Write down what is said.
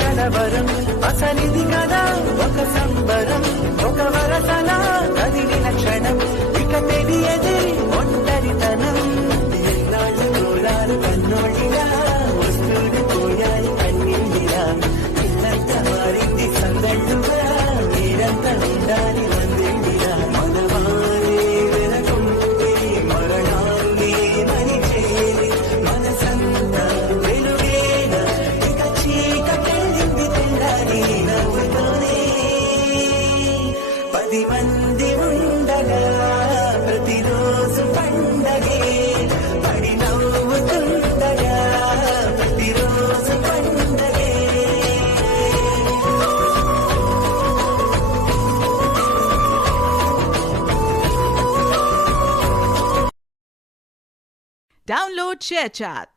కలవరం అసలిది కదా ఒక సంబరం ఒక వరసన కదిలిన క్షణం ఇక తెలియదే ఒంటరితనం ఎన్నాళ్ళు దూరాలు కన్నోడిగా వస్తూనే పోయాయి కన్నీళ్ళిగా ఇల్లంతా మారింది సందళ్ళుగా మీరంతా ఉండాలి వందేళ్ళిగా మనవారే వెనకుంటే మరణాన్ని మరిచేది మనసంతా వెలుగేగా ఇక చీకటెళ్ళింది తెల్లారి నవ్వుతోనే 10 మంది ఉండగా ప్రతిరోజు పండగే పడి నవ్వుతుండగా ప్రతిరోజు పండగే. Download ShareChat.